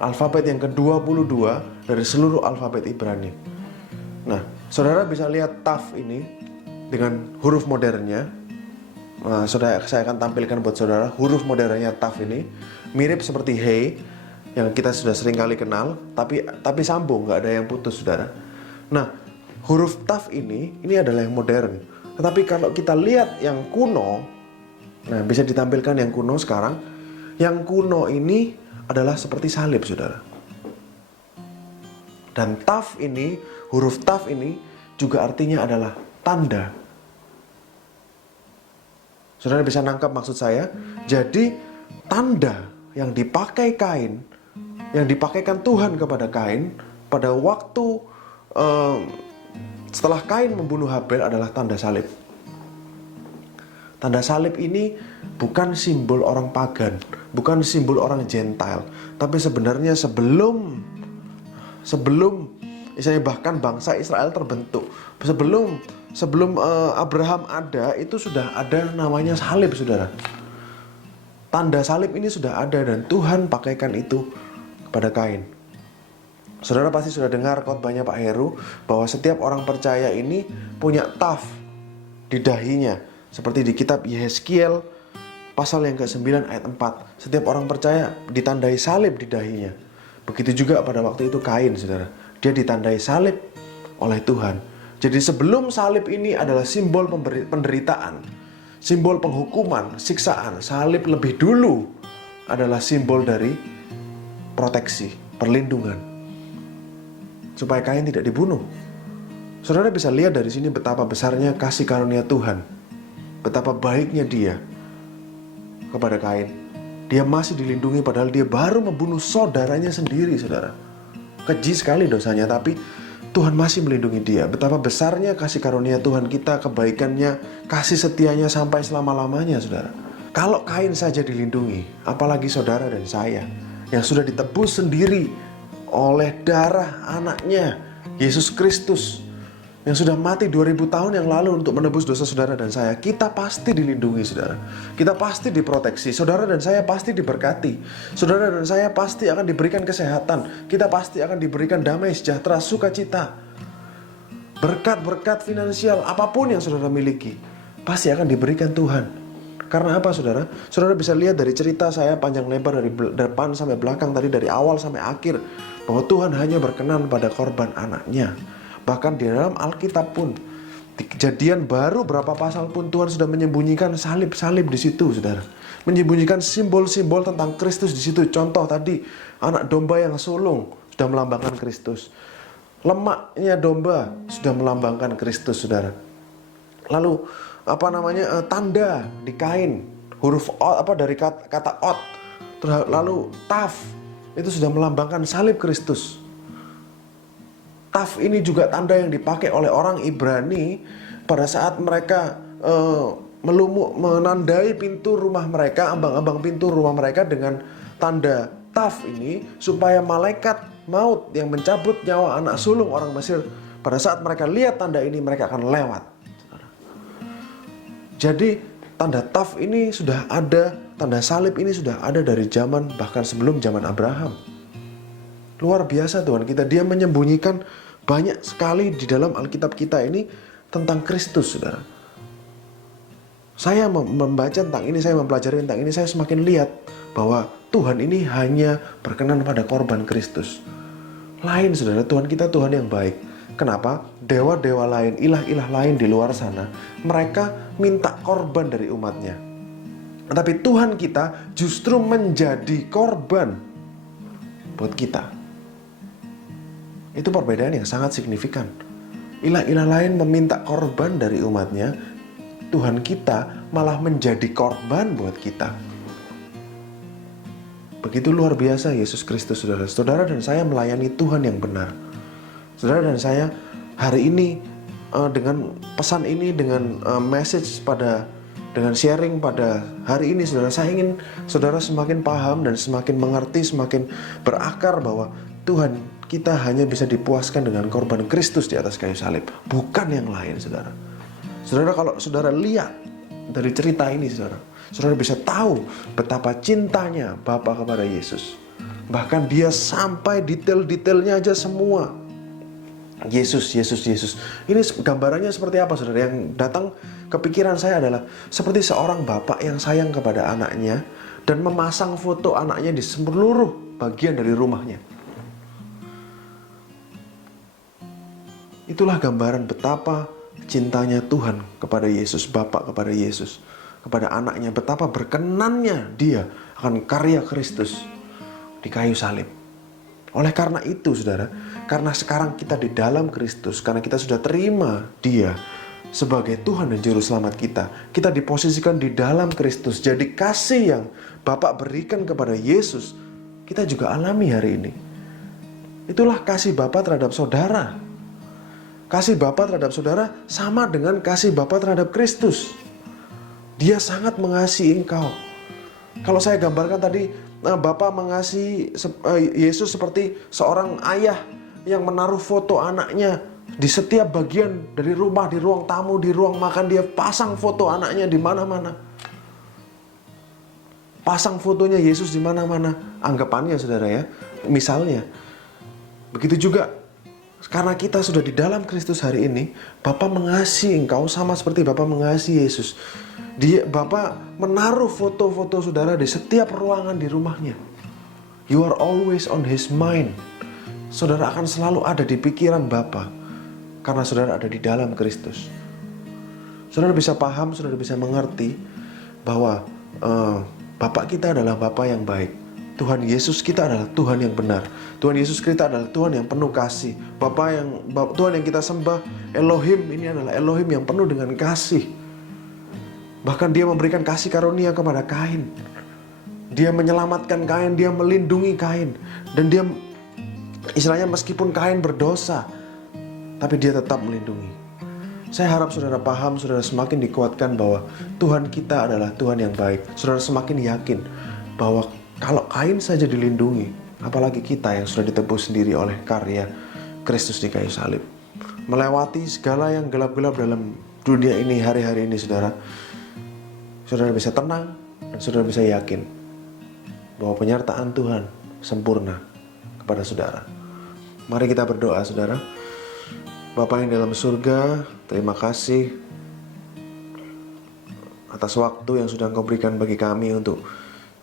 Alfabet yang ke-22 dari seluruh alfabet Ibrani. Nah, Saudara bisa lihat taf ini dengan huruf modernnya. Saya akan tampilkan buat saudara huruf modernnya taf ini mirip seperti hey yang kita sudah sering kali kenal, tapi sambung, nggak ada yang putus, saudara. Nah, huruf taf ini adalah yang modern. Tetapi kalau kita lihat yang kuno, nah bisa ditampilkan yang kuno sekarang. Yang kuno ini adalah seperti salib, saudara. Dan taf ini, huruf taf ini juga artinya adalah tanda. Saudara bisa nangkap maksud saya? Jadi tanda yang dipakai Kain, yang dipakaikan Tuhan kepada Kain pada waktu setelah Kain membunuh Habel adalah tanda salib. Tanda salib ini bukan simbol orang pagan, bukan simbol orang Gentile, tapi sebenarnya sebelum misalnya bahkan bangsa Israel terbentuk, sebelum Abraham ada, itu sudah ada namanya salib, saudara. Tanda salib ini sudah ada dan Tuhan pakaikan itu kepada Kain. Saudara pasti sudah dengar khotbahnya Pak Heru bahwa setiap orang percaya ini punya taf di dahinya, seperti di kitab Yehezkiel pasal yang ke-9 ayat 4. Setiap orang percaya ditandai salib di dahinya. Begitu juga pada waktu itu Kain, saudara. Dia ditandai salib oleh Tuhan. Jadi sebelum salib ini adalah simbol penderitaan, simbol penghukuman, siksaan. Salib lebih dulu adalah simbol dari proteksi, perlindungan, supaya Kain tidak dibunuh. Saudara bisa lihat dari sini betapa besarnya kasih karunia Tuhan, betapa baiknya Dia kepada Kain. Dia masih dilindungi padahal dia baru membunuh saudaranya sendiri, saudara. Keji sekali dosanya, tapi Tuhan masih melindungi dia. Betapa besarnya kasih karunia Tuhan kita, kebaikannya, kasih setianya sampai selama-lamanya, saudara. Kalau Kain saja dilindungi, apalagi saudara dan saya yang sudah ditebus sendiri oleh darah anaknya, Yesus Kristus, yang sudah mati 2000 tahun yang lalu untuk menebus dosa saudara dan saya. Kita pasti dilindungi, saudara. Kita pasti diproteksi. Saudara dan saya pasti diberkati. Saudara dan saya pasti akan diberikan kesehatan. Kita pasti akan diberikan damai, sejahtera, sukacita. Berkat-berkat finansial, apapun yang saudara miliki, pasti akan diberikan Tuhan. Karena apa, saudara? Saudara bisa lihat dari cerita saya panjang lebar dari depan sampai belakang, tadi dari awal sampai akhir, bahwa Tuhan hanya berkenan pada korban anaknya. Bahkan di dalam Alkitab pun, di Kejadian baru berapa pasal pun Tuhan sudah menyembunyikan salib-salib di situ, saudara. Menyembunyikan simbol-simbol tentang Kristus di situ. Contoh tadi, anak domba yang sulung sudah melambangkan Kristus. Lemaknya domba sudah melambangkan Kristus, saudara. Lalu tanda di Kain, huruf ot, dari kata ot, lalu taf, itu sudah melambangkan salib Kristus. Taf ini juga tanda yang dipakai oleh orang Ibrani pada saat mereka menandai pintu rumah mereka, ambang-ambang pintu rumah mereka dengan tanda taf ini, supaya malaikat maut yang mencabut nyawa anak sulung orang Mesir, pada saat mereka lihat tanda ini, mereka akan lewat. Jadi tanda taf ini sudah ada, tanda salib ini sudah ada dari zaman, bahkan sebelum zaman Abraham. Luar biasa Tuhan kita, Dia menyembunyikan banyak sekali di dalam Alkitab kita ini tentang Kristus, saudara. Saya membaca tentang ini, saya mempelajari tentang ini, saya semakin lihat bahwa Tuhan ini hanya berkenan pada korban Kristus. Lain, saudara, Tuhan kita Tuhan yang baik. Kenapa? Dewa-dewa lain, ilah-ilah lain di luar sana, mereka minta korban dari umatnya. Tetapi Tuhan kita justru menjadi korban buat kita. Itu perbedaan yang sangat signifikan. Ilah-ilah lain meminta korban dari umatnya, Tuhan kita malah menjadi korban buat kita. Begitu luar biasa Yesus Kristus, saudara. Saudara dan saya melayani Tuhan yang benar. Saudara dan saya hari ini dengan pesan ini, dengan message dengan sharing pada hari ini, saudara, saya ingin saudara semakin paham dan semakin mengerti, semakin berakar bahwa Tuhan kita hanya bisa dipuaskan dengan korban Kristus di atas kayu salib, bukan yang lain, saudara. Saudara, kalau saudara lihat dari cerita ini, saudara bisa tahu betapa cintanya Bapa kepada Yesus. Bahkan Dia sampai detail-detailnya aja semua. Yesus, Yesus, Yesus. Ini gambarannya seperti apa, saudara? Yang datang ke pikiran saya adalah seperti seorang bapak yang sayang kepada anaknya dan memasang foto anaknya di seluruh bagian dari rumahnya. Itulah gambaran betapa cintanya Tuhan kepada Yesus, Bapa kepada Yesus, kepada anaknya. Betapa berkenannya dia akan karya Kristus di kayu salib. Oleh karena itu, saudara, karena sekarang kita di dalam Kristus, karena kita sudah terima dia sebagai Tuhan dan Juru Selamat kita diposisikan di dalam Kristus. Jadi kasih yang Bapak berikan kepada Yesus, kita juga alami hari ini. Itulah kasih Bapak terhadap saudara. Kasih Bapak terhadap saudara sama dengan kasih Bapak terhadap Kristus. Dia sangat mengasihi engkau. Kalau saya gambarkan tadi, Bapak mengasihi Yesus seperti seorang ayah yang menaruh foto anaknya di setiap bagian dari rumah, di ruang tamu, di ruang makan. Dia pasang foto anaknya di mana-mana. Pasang fotonya Yesus di mana-mana. Anggapannya, saudara ya, misalnya. Begitu juga karena kita sudah di dalam Kristus hari ini, Bapak mengasihi engkau sama seperti Bapak mengasihi Yesus. Bapak menaruh foto-foto saudara di setiap ruangan di rumahnya. You are always on His mind. Saudara akan selalu ada di pikiran Bapak karena saudara ada di dalam Kristus. Saudara bisa paham, saudara bisa mengerti bahwa Bapak kita adalah Bapak yang baik. Tuhan Yesus kita adalah Tuhan yang benar. Tuhan Yesus kita adalah Tuhan yang penuh kasih. Tuhan yang kita sembah, Elohim, ini adalah Elohim yang penuh dengan kasih. Bahkan dia memberikan kasih karunia kepada Kain. Dia menyelamatkan Kain, dia melindungi Kain. Dan dia, istilahnya meskipun Kain berdosa, tapi dia tetap melindungi. Saya harap saudara paham, saudara semakin dikuatkan bahwa Tuhan kita adalah Tuhan yang baik. Saudara semakin yakin bahwa kalau Kain saja dilindungi, apalagi kita yang sudah ditebus sendiri oleh karya Kristus di kayu salib. Melewati segala yang gelap-gelap dalam dunia ini hari-hari ini, saudara bisa tenang dan saudara bisa yakin bahwa penyertaan Tuhan sempurna kepada saudara. Mari kita berdoa, saudara. Bapa yang dalam surga, terima kasih atas waktu yang sudah Engkau berikan bagi kami untuk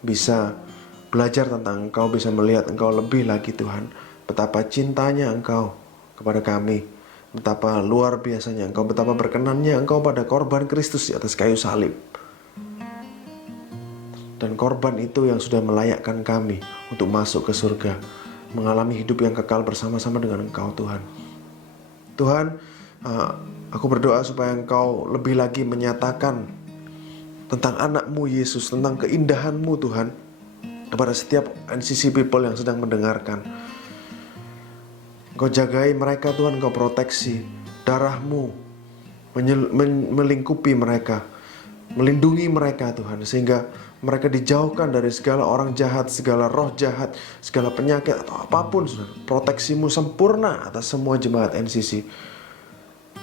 bisa belajar tentang Engkau, bisa melihat Engkau lebih lagi, Tuhan. Betapa cintanya Engkau kepada kami, betapa luar biasanya Engkau, betapa berkenannya Engkau pada korban Kristus di atas kayu salib. Dan korban itu yang sudah melayakkan kami untuk masuk ke surga, mengalami hidup yang kekal bersama-sama dengan Engkau, Tuhan. Tuhan, aku berdoa supaya Engkau lebih lagi menyatakan tentang anak-Mu Yesus, tentang keindahan-Mu, Tuhan, kepada setiap NCC people yang sedang mendengarkan. Engkau jagai mereka, Tuhan, Engkau proteksi. Darah-Mu melingkupi mereka, melindungi mereka, Tuhan, sehingga mereka dijauhkan dari segala orang jahat, segala roh jahat, segala penyakit atau apapun. Proteksi-Mu sempurna atas semua jemaat NCC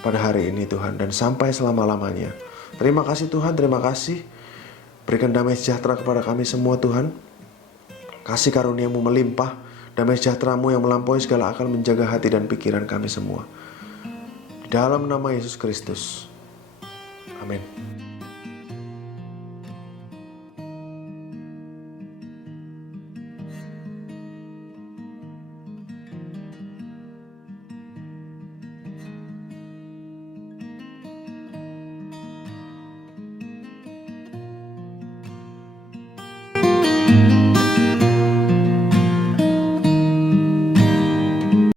pada hari ini, Tuhan, dan sampai selama-lamanya. Terima kasih, Tuhan, terima kasih. Berikan damai sejahtera kepada kami semua, Tuhan. Kasih karunia-Mu melimpah, damai sejahtera-Mu yang melampaui segala akal menjaga hati dan pikiran kami semua. Di dalam nama Yesus Kristus. Amin.